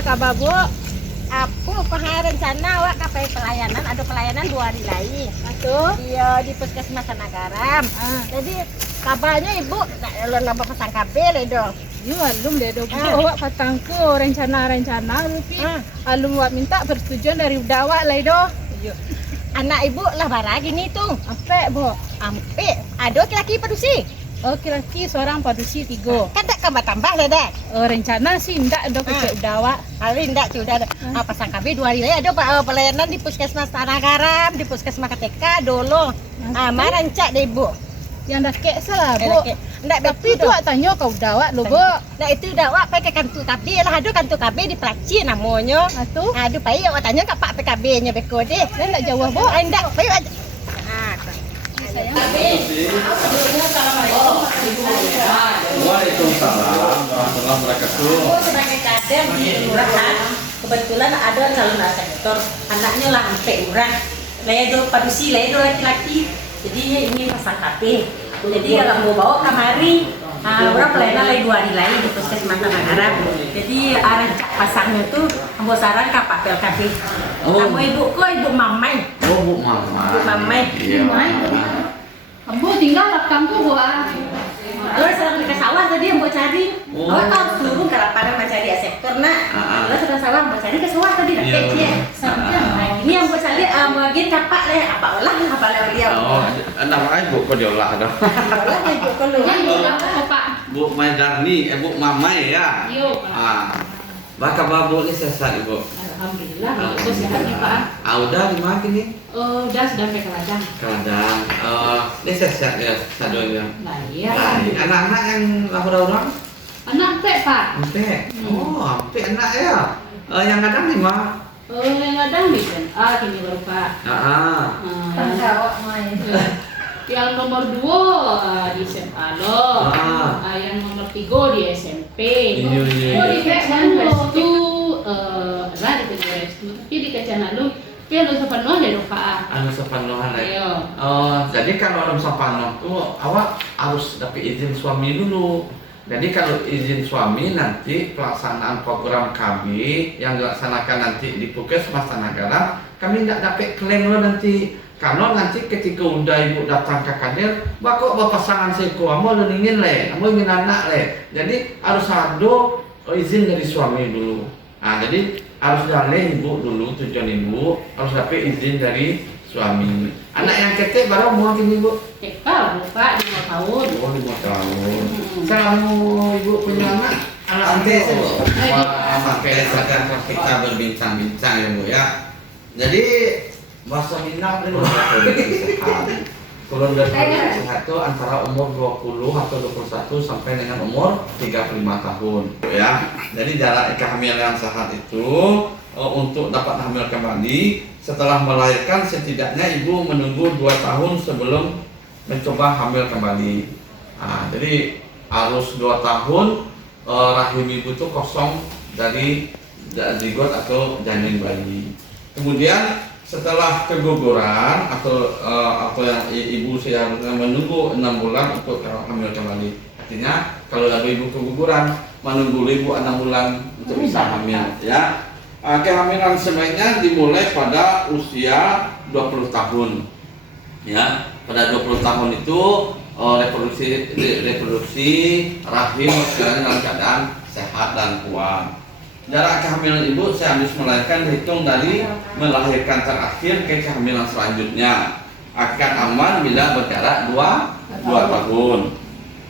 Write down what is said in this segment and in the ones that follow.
kabar Bu? Aku pernah rencana awak kapai pelayanan, ada pelayanan 2 hari lagi. Atuh? Iya di Puskesmas Sanagaram. Jadi kabarnya Ibu nak lomba pasang KB ledo. Yo alum ledo Bu awak patangku rencana tapi alum awak minta persetujuan dari awak ledo. Yo. Anak Ibu lah bara gini tuh. Ampe Bu. Ampe, ada laki-laki padusi. Oh laki seorang padusi 3. Kan tak tambah lah dah. Rencana sih ndak ada kecek awak. Hari ndak sudah ada. Pasang KB 2 hari lagi ada pelayanan di Puskesmas Sanagaram, di Puskesmas KTK dulu. Mana rancak deh Ibu. Yang dah kek salah Bu. Ndak Tapi tu awak tanya kau dawak lo Bu. Nah itu dawak pakai kantu KB lah, ada kantu KB di Pelaci namanya. Atuh. Aduh pai awak tanya kat Pak PKB-nya beko deh. Dan ndak jawab Bu. Ndak pai aja. Sayang. Waalaikumsalam warahmatullahi wabarakatuh. Sebagai kader di kelurahan, kebetulan ada calon sektor, anaknya lah sampai urang. Ledo padusi, ledo laki-laki. Jadi ini pasang KP. Jadi kalau mau bawa kamari, orang pelayanan lagi 2 hari lagi di Puskesmas Sanagaram. Jadi rancak pasangnya tuh ambo saran ke Pak PLKB. Kamu ibu Mamai. Oh Bu Mama. Bu Mamai. Iya. Ambo tinggal belakang tu Bu. Terus sedang ke sawah tadi yang mau cari. Awak kan turun ke lapangan mencari sektor nak. Terus sedang sawah mau cari ke sawah tadi dah kecil. Ini yang mau cari bagian kapak leh, apa olah apa leh beliau. Oh, nama ibu kok diolah dah. Olah ibu kalau. Pak. Bu Maidarni, Bu Mamai ya. Yo. Baka babu ni sehat Ibu. Alhamdulillah, itu sehat nih Pak. Udah lima kini. Udah sudah sampai ke ladang. Kadang, ini sehat ya, sadonya. Nah iya. Anak-anak yang lahir orang? Anak Pak Pak. Ampe. Oh, ampe anak ya. Yang kadang lima. Yang ladang di SMA kini baru Pak. Awak main. Yang nomor 2 di SMA loh. Yang nomor 3 di SMP. Iya. Di Kecanalu lah di PGRS tapi di Kecanalu tapi ada sepenuh ya dong Pak. Anu sepenuhan ya. Iya. Jadi kalau orang sepenuh tuh awak harus dapat izin suami dulu. Jadi kalau izin suami nanti pelaksanaan program kami yang dilaksanakan nanti di Puskesmas Sanagaram kami tidak dapat klaim lo nanti. Karena nanti ketika udah ibu datang ke kader, bakok pasangan seko, mau ingin le, mau ingin anak le. Jadi harus ada izin dari suami dulu. Jadi harus dari ibu dulu, tujuan ibu harus dapat izin dari suami. Anak yang ketek baru mau kini ibu? Baru Pak 5 tahun. Oh 5 tahun. Selama ibu punya anak nanti sampai sekarang kita berbincang-bincang ya Bu ya. Jadi bahasa Minang ini kalau dari sehat itu antara umur 20 atau 21 sampai dengan umur 35 tahun ya. Jadi jarak kehamilan yang sehat itu untuk dapat hamil kembali setelah melahirkan setidaknya ibu menunggu 2 tahun sebelum mencoba hamil kembali. Jadi harus 2 tahun rahim ibu itu kosong dari zigot atau janin bayi. Kemudian setelah keguguran atau yang ibu seharusnya menunggu 6 bulan untuk hamil kembali. Artinya kalau ada ibu keguguran menunggu ibu 6 bulan untuk bisa hamil ya. Kehamilan sebaiknya dimulai pada usia 20 tahun ya. Pada 20 tahun itu reproduksi rahim dalam keadaan sehat dan kuat. Jarak kehamilan ibu sehabis melahirkan dihitung dari melahirkan terakhir ke kehamilan selanjutnya akan aman bila berjarak 2 tahun.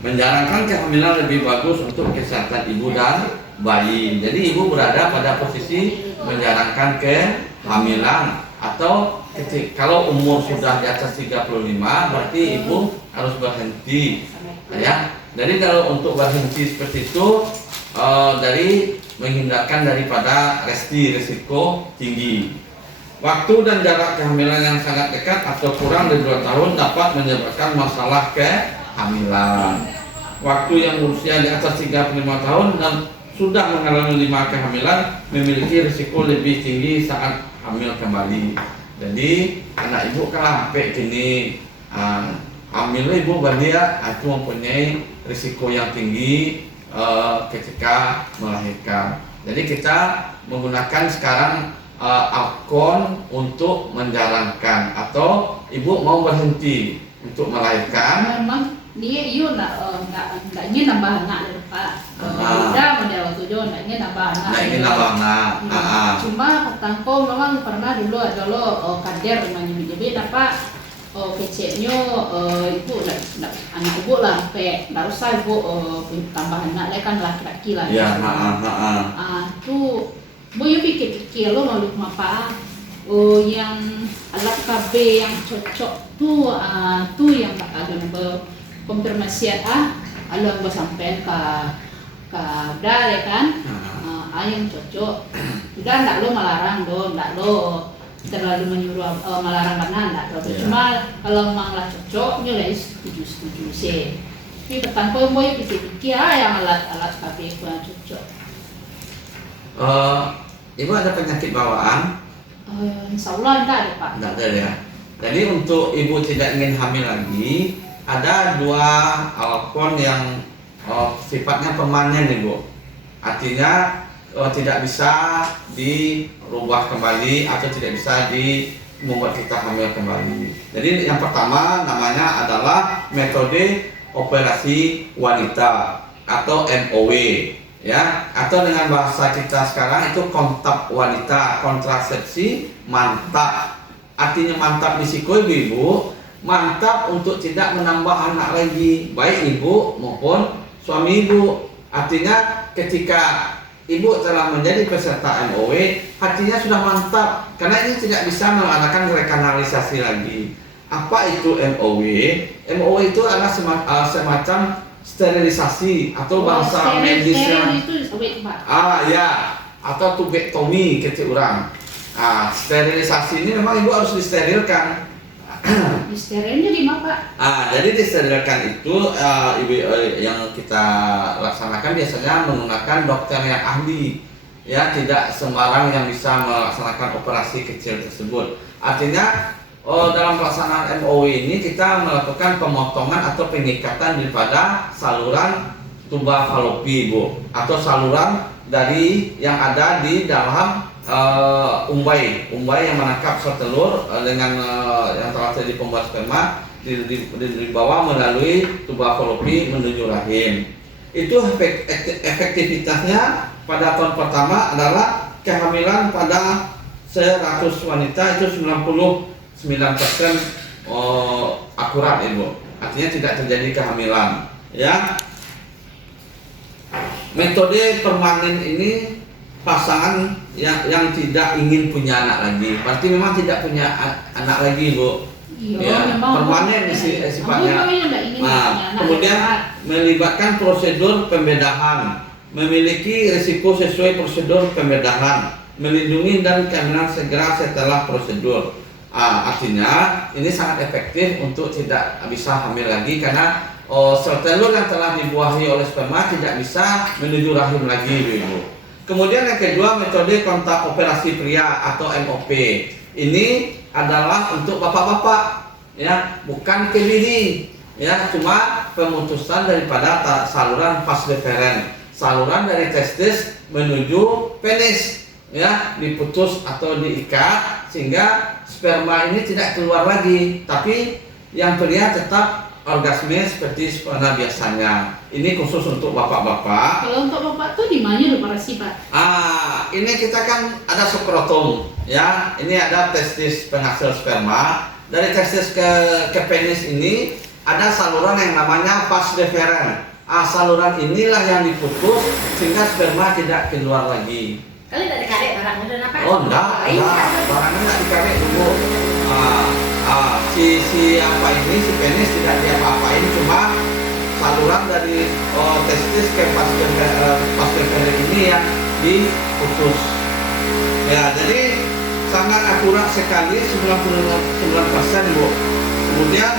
Menjalankan kehamilan lebih bagus untuk kesehatan ibu dan bayi. Jadi ibu berada pada posisi menjalankan kehamilan atau kalau umur sudah di atas 35 berarti ibu harus berhenti ya. Jadi kalau untuk berhenti seperti itu dari menghindarkan daripada resiko tinggi. Waktu dan jarak kehamilan yang sangat dekat atau kurang dari 2 tahun dapat menyebabkan masalah kehamilan. Waktu yang berusia di atas 35 tahun dan sudah mengalami 5 kehamilan memiliki risiko lebih tinggi saat hamil kembali. Jadi anak ibu kalau sampai kini hamil ibu dia itu mempunyai risiko yang tinggi ketika melahirkan. Jadi kita menggunakan sekarang alkon untuk menjalankan, atau ibu mau berhenti untuk melahirkan. Memang dia nak ingin nambah anak dari Pak. Udah model waktu itu nak ingin nambah anak. Nah, ini nambah anak. Cuma katangko memang pernah dulu ada lo kader namanya jadi dapat keceknya ibu anak ibu lah kayak nggak usah ibu tambah anak lah kan laki-laki lah. Ya, tuh bu ya pikir-pikir lo mau apa? Yang alat KB yang cocok tuh yang ada konfirmasian alam sampai ke udah ya kan, yang cocok. Udah ndak lo melarang do, ndak lo terlalu menyuruh melarang karena ndak lo. Cuma kalau memang lah cocok, nilai setuju sih. Tapi petang kau mau pikir yang alat KB yang cocok. Ibu ada penyakit bawaan? Insya Allah enggak ada Pak. Enggak ada ya. Jadi untuk ibu tidak ingin hamil lagi, ada 2 alkon yang sifatnya permanen ibu. Artinya tidak bisa dirubah kembali atau tidak bisa membuat kita hamil kembali. Jadi yang pertama namanya adalah metode operasi wanita atau MOW. Ya, atau dengan bahasa kita sekarang itu kontak wanita, kontrasepsi mantap. Artinya mantap di siku ibu, mantap untuk tidak menambah anak lagi, baik ibu maupun suami ibu. Artinya ketika ibu telah menjadi peserta MOW, hatinya sudah mantap karena ini tidak bisa mengadakan rekanalisasi lagi. Apa itu MOW? MOW itu adalah semacam sterilisasi atau bahasa medisnya ya, atau tubektomi kecil orang. Sterilisasi ini memang ibu harus disterilkan. Disterilnya di mana Pak? Jadi disterilkan itu ibu yang kita laksanakan biasanya menggunakan dokter yang ahli, ya, tidak sembarang yang bisa melaksanakan operasi kecil tersebut. Artinya dalam pelaksanaan MOW ini kita melakukan pemotongan atau pengikatan daripada saluran tuba falopi ibu, atau saluran dari yang ada di dalam umbai yang menangkap sel telur dengan yang telah terjadi pembuat sperma dibawa melalui tuba falopi menuju rahim. Itu efektivitasnya pada tahun pertama adalah kehamilan pada 100 wanita itu 99% akurat ibu, artinya tidak terjadi kehamilan. Ya, metode permanen ini pasangan yang tidak ingin punya anak lagi, berarti memang tidak punya anak lagi ibu. Ya, permanen sifatnya. Kemudian melibatkan prosedur pembedahan, memiliki risiko sesuai prosedur pembedahan, melindungi dan kehamilan segera setelah prosedur. Artinya ini sangat efektif untuk tidak bisa hamil lagi karena sel telur yang telah dibuahi oleh sperma tidak bisa menuju rahim lagi ibu. Kemudian yang kedua metode kontak operasi pria atau MOP. Ini adalah untuk bapak-bapak, ya, bukan kebiri, ya, cuma pemutusan daripada saluran vas deferens, saluran dari testis menuju penis, ya, diputus atau diikat sehingga sperma ini tidak keluar lagi, tapi yang pria tetap orgasme seperti sperma biasanya. Ini khusus untuk bapak-bapak. Kalau untuk bapak tuh di mana operasi Pak? Ini kita kan ada skrotum, ya. Ini ada testis penghasil sperma. Dari testis ke penis ini ada saluran yang namanya vas deferens. Saluran inilah yang diputus sehingga sperma tidak keluar lagi. Kali tidak dikarek barangnya dan apa? Enggak, barangnya enggak dikarek dulu. Si penis tidak diapa-apain, cuma saluran dari testis ke vas deferens ini yang diputus. Ya, jadi sangat akurat sekali 99% bu. Kemudian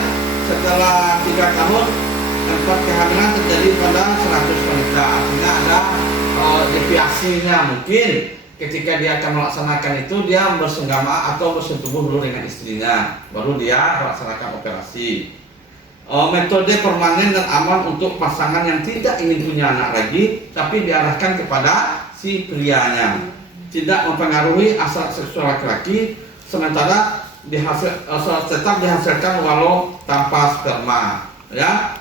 setelah 3 tahun 4 kehamilan terjadi pada 100 wanita. Artinya ada deviasinya, mungkin ketika dia akan melaksanakan itu dia bersenggama atau bersentubuh dulu dengan istrinya, baru dia melaksanakan operasi. metode permanen dan aman untuk pasangan yang tidak ingin punya anak lagi, tapi diarahkan kepada si prianya. Tidak mempengaruhi hasrat seksual laki-laki, sementara tetap dihasilkan walau tanpa sperma. Ya,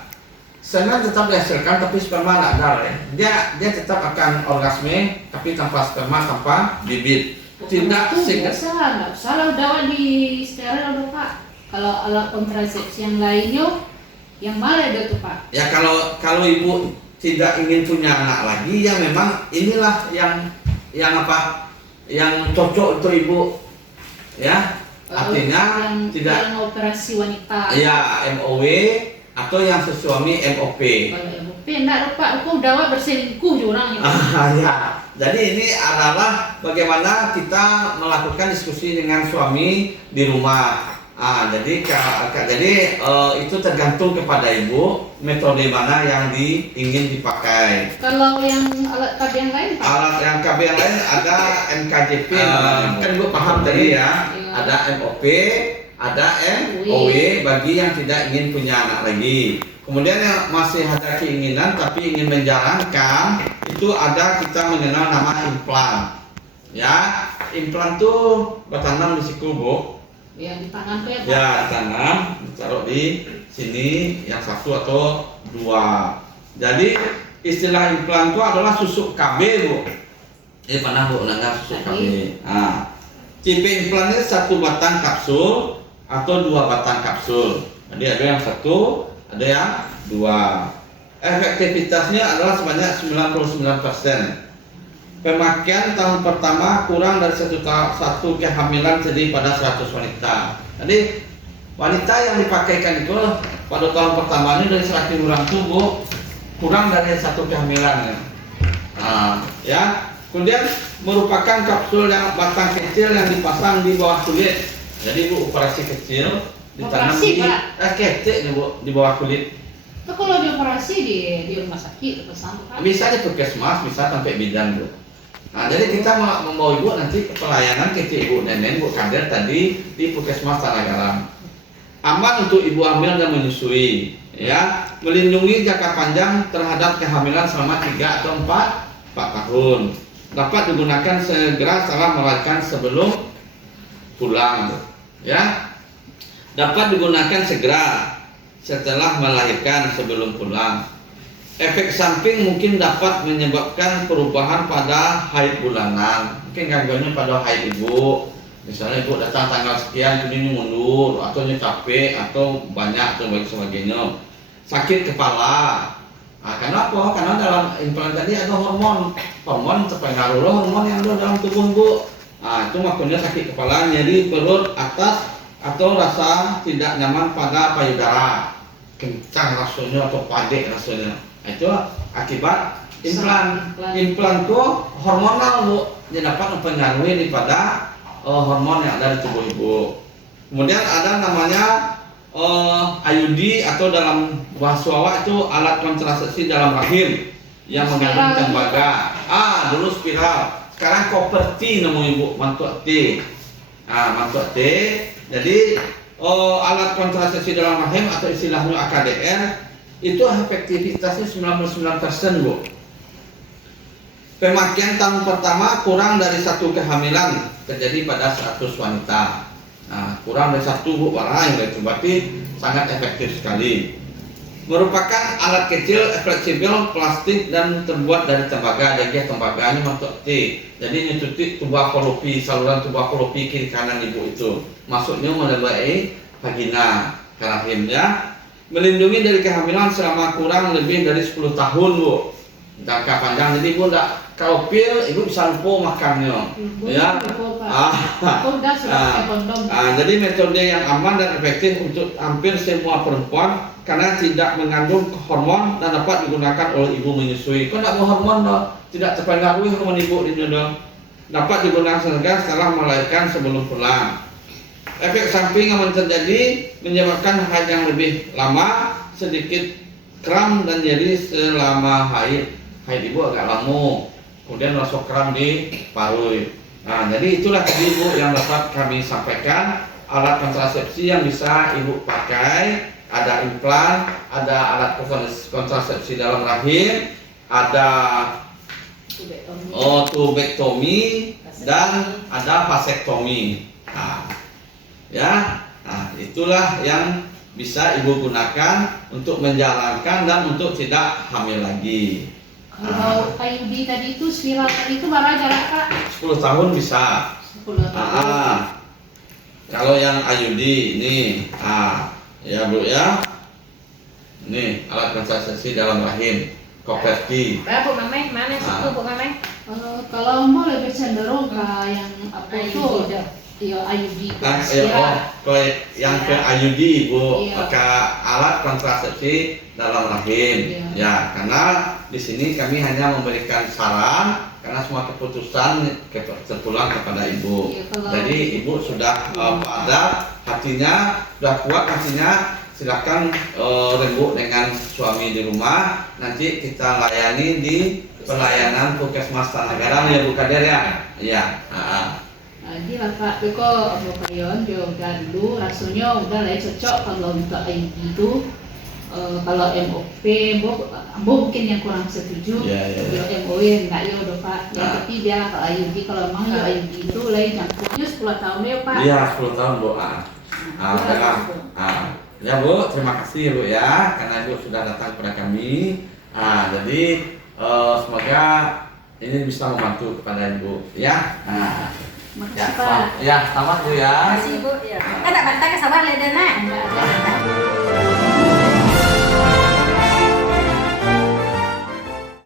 semen tetap dihasilkan tapi sperma tidak ada. Dia tetap akan orgasme tapi tanpa sperma, tanpa bibit. Tidak biasa, nggak usah lah dawa di steril dong Pak. Kalau alat kontrasepsi yang lainnya, yang mana itu tuh Pak? Ya kalau ibu tidak ingin punya anak lagi, ya memang inilah yang apa? Yang cocok untuk ibu, ya. Artinya yang tidak operasi wanita. Ya, MOW atau yang sesuami MOP. Kalau MOP enggak Pak, aku dawa berselingkuh orangnya. Ya. Jadi ini adalah bagaimana kita melakukan diskusi dengan suami di rumah. Jadi itu tergantung kepada ibu metode mana yang ingin dipakai. Kalau yang alat KB yang lain Pak? Alat yang KB yang lain ada MKJP, kan ibu paham tadi ya. Ada MOP, ada MOW bagi yang tidak ingin punya anak lagi. Kemudian yang masih ada keinginan tapi ingin menjalankan, itu ada kita mengenal nama implan. Ya, implan tuh bertanam di siku, Bu. Yang ditanam tuh ya Pak? Ya, ditanam, ditaruh di sini yang satu atau dua. Jadi istilah implan itu adalah susuk KB, Bu. Pernah Bu dengar susuk KB? Tipe implan ini satu batang kapsul atau dua batang kapsul. Jadi ada yang satu, ada yang dua. Efektivitasnya adalah sebanyak 99%. Pemakaian tahun pertama kurang dari satu kehamilan jadi pada 100 wanita. Jadi wanita yang dipakaikan itu pada tahun pertama ini dari 100 orang tubuh kurang dari satu kehamilan. Ya. Kemudian merupakan kapsul yang batang kecil yang dipasang di bawah kulit. Jadi Bu, operasi kecil ditanam ketek Bu di bawah kulit. Itu kalau dioperasi di rumah sakit atau Pak? Bisa di puskesmas, bisa sampai bidan Bu. Jadi kita mau ibu nanti pelayanan ke ibu nenek, Bu kader tadi di puskesmas Tanah Garam. Aman untuk ibu hamil dan menyusui, ya, melindungi jangka panjang terhadap kehamilan selama 3 atau 4 tahun. Dapat digunakan segera setelah melahirkan sebelum pulang, ya. Dapat digunakan segera setelah melahirkan sebelum pulang. Efek samping mungkin dapat menyebabkan perubahan pada haid bulanan. Mungkin gangguannya pada haid ibu. Misalnya ibu datang tanggal sekian, ini mundur, atau capek, atau banyak, atau sebagainya. Sakit kepala. Kenapa? Karena dalam implan tadi ada hormon terpengaruh hormon yang ada dalam tubuh Bu. Itu makanya sakit kepala, nyeri perut atas, atau rasa tidak nyaman pada payudara, kencang rasanya atau padek rasanya. Itu akibat implan. Implan itu hormonal Bu, dia dapat mempengaruhi daripada hormon yang ada di tubuh ibu. Kemudian ada namanya IUD atau dalam bahasa Jawa itu alat kontrasepsi dalam rahim yang mengandung tembaga. Dulu spiral, sekarang koper T namanya ibu, mantuk T. Mantuk T. Jadi alat kontrasepsi dalam rahim atau istilahnya AKDR itu efektivitasnya 99% Bu. Pemakaian tahun pertama kurang dari satu kehamilan terjadi pada 100 wanita. Kurang dari satu Bu, yang itu berarti sangat efektif sekali. Merupakan alat kecil, fleksibel, plastik dan terbuat dari tembaga. Jadi tembaganya masuk T. Jadi nyututi tubuh falopi, saluran tubuh falopi kiri kanan ibu itu. Masuknya melalui vagina ke rahimnya. Melindungi dari kehamilan selama kurang lebih dari 10 tahun Bu. Jangka panjang, jadi ibu tidak kalau pil, ibu bisa lupa makannya. Ya. Jadi metode yang aman dan efektif untuk hampir semua perempuan karena tidak mengandung hormon dan dapat digunakan oleh ibu menyusui. Kau tidak mau hormon dong, tidak terpengaruhi hormon ibu ini dong. Dapat digunakan setelah melahirkan sebelum pulang. Efek samping yang terjadi menyebabkan haid yang lebih lama, sedikit kram dan nyeri selama haid. Haid ibu agak lama, kemudian rasa kram di paru. Jadi itulah tadi ibu yang dapat kami sampaikan alat kontrasepsi yang bisa ibu pakai ada implan, ada alat kontrasepsi dalam rahim, ada tubektomi dan ada vasektomi. Nah, ya, nah itulah yang bisa ibu gunakan untuk menjalankan dan untuk tidak hamil lagi. Kalau IUD tadi itu spiral tadi itu berapa jarak Kak? 10 tahun bisa. 10 tahun. Kalau yang IUD ini, ya Bu ya, ini alat kontrasepsi dalam rahim, Koperti. Bu Mameh, mana situ Bu Mameh? Kalau mau lebih cenderung ke yang apa itu? Iya IUD. Yang ke IUD Bu, Iya. ke alat kontrasepsi dalam rahim. Iya. Ya, karena di sini kami hanya memberikan saran karena semua keputusan terpulang kepada ibu. Iya, kalau Jadi ibu sudah pada hatinya, sudah kuat hatinya, silakan rembuk dengan suami di rumah. Nanti kita layani di pelayanan Puskesmas Tanah Garam ya Bu Kader ya. Iya. Jadi Bapak Beko Bokayon juga dulu rasanya udah lah cocok kalau untuk IUD itu. Kalau MOP, mungkin yang kurang setuju. Yo MOE enggak yo Pak. Yang ketiga kalau IUD, kalau memang yo IUD itu lain jangkauannya 10 tahun ya Pak. Iya 10 tahun Bu. Ya Bu, terima kasih Bu ya karena Ibu sudah datang kepada kami. Jadi semoga ini bisa membantu kepada Ibu ya. Makasih Pak. Ya, selamat Bu ya. Terima kasih Bu. Ya. Kan tak bantah ke sabar ledena.